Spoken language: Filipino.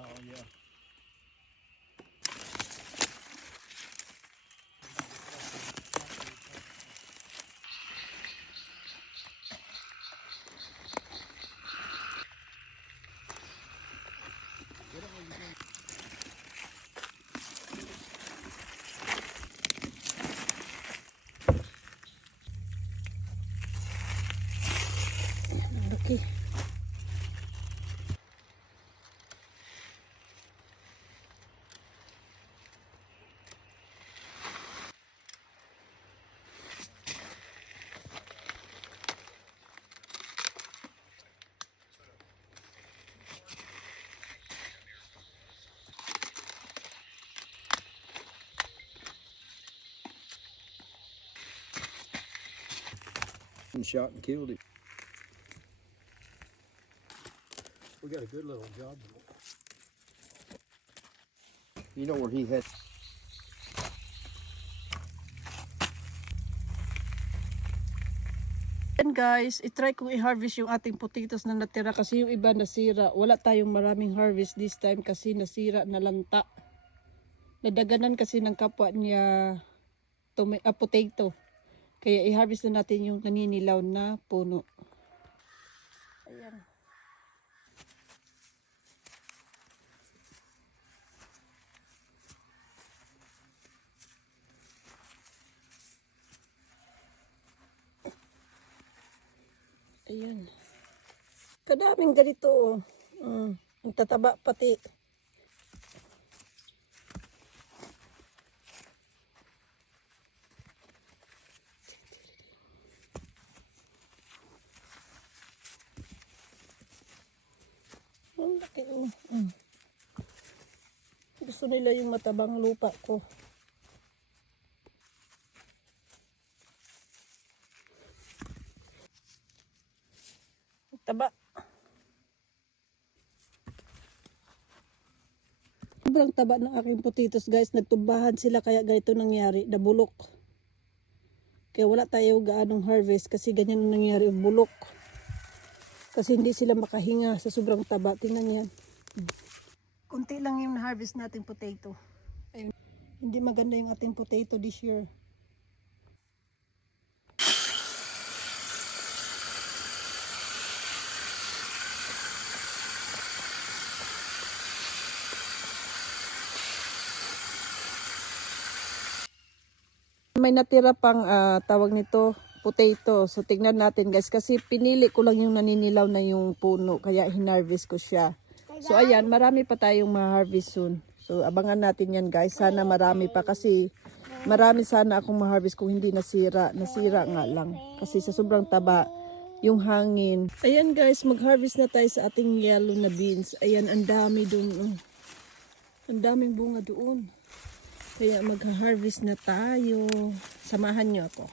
Oh yeah. Okay. And shot and killed him. We got a good little job. You know where he had. And guys, itry kong i-harvest yung ating potatoes na natira kasi yung iba nasira. Wala tayong maraming harvest this time kasi nasira na lanta. Nadaganan kasi ng kapwa niya potato. Kaya i-harvest na natin yung naninilaw na puno. Ayan. Ayan. Kadaming ganito. Ang tataba pati. Ang laki. Gusto nila yung matabang lupa ko. Taba. Sobrang taba ng aking potatoes guys. Nagtumbahan sila kaya ganito nangyari. Nabulok. Kaya wala tayo gaanong harvest kasi ganyan nangyari yung bulok. Kasi hindi sila makahinga sa sobrang taba. Tingnan yan. Kunti lang yung harvest nating potato. Ayun. Hindi maganda yung ating potato this year. May natira pang tawag nito potato. So tingnan natin guys kasi pinili ko lang yung naninilaw na yung puno kaya hinarvest ko siya. So ayan, marami pa tayong ma-harvest soon. So abangan natin yan guys. Sana marami pa kasi marami sana akong ma-harvest kung hindi nasira. Nasira nga lang kasi sa sobrang taba yung hangin. Ayan guys, mag-harvest na tayo sa ating yellow na beans. Ayan, ang dami doon. Ang daming bunga doon. Kaya mag-harvest na tayo. Samahan nyo ako.